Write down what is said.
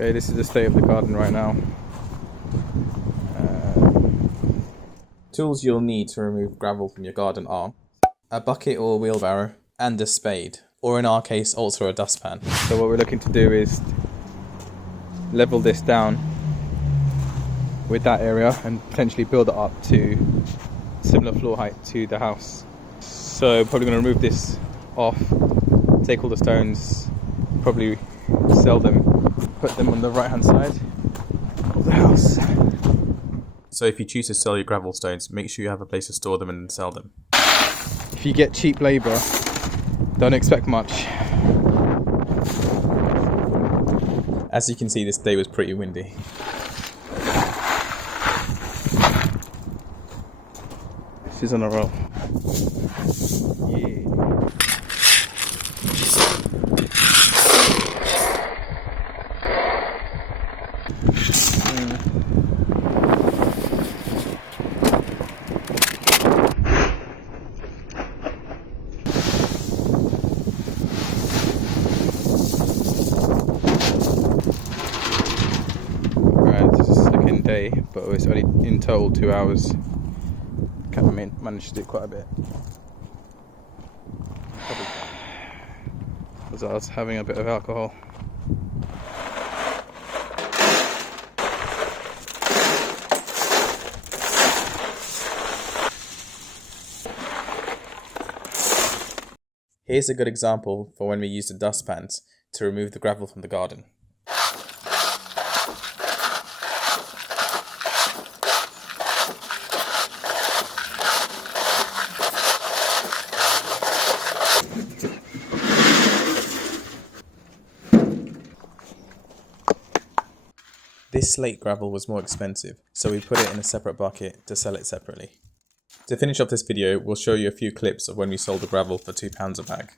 Okay, this is the state of the garden right now. Tools you'll need to remove gravel from your garden are a bucket or a wheelbarrow and a spade, or in our case also a dustpan. So what we're looking to do is level this down with that area and potentially build it up to similar floor height to the house. So probably going to remove this off, take all the stones, probably sell them, put them on the right hand side of the house. So if you choose to sell your gravel stones, make sure you have a place to store them and sell them. If you get cheap labour, don't expect much. As you can see, this day was pretty windy. She's on a roll. Yeah. This is the second day, but it's only in total 2 hours. Managed to do quite a bit. Because I was having a bit of alcohol. Here's a good example for when we use the dustpans to remove the gravel from the garden. This slate gravel was more expensive, so we put it in a separate bucket to sell it separately. To finish off this video, we'll show you a few clips of when we sold the gravel for £2 a bag.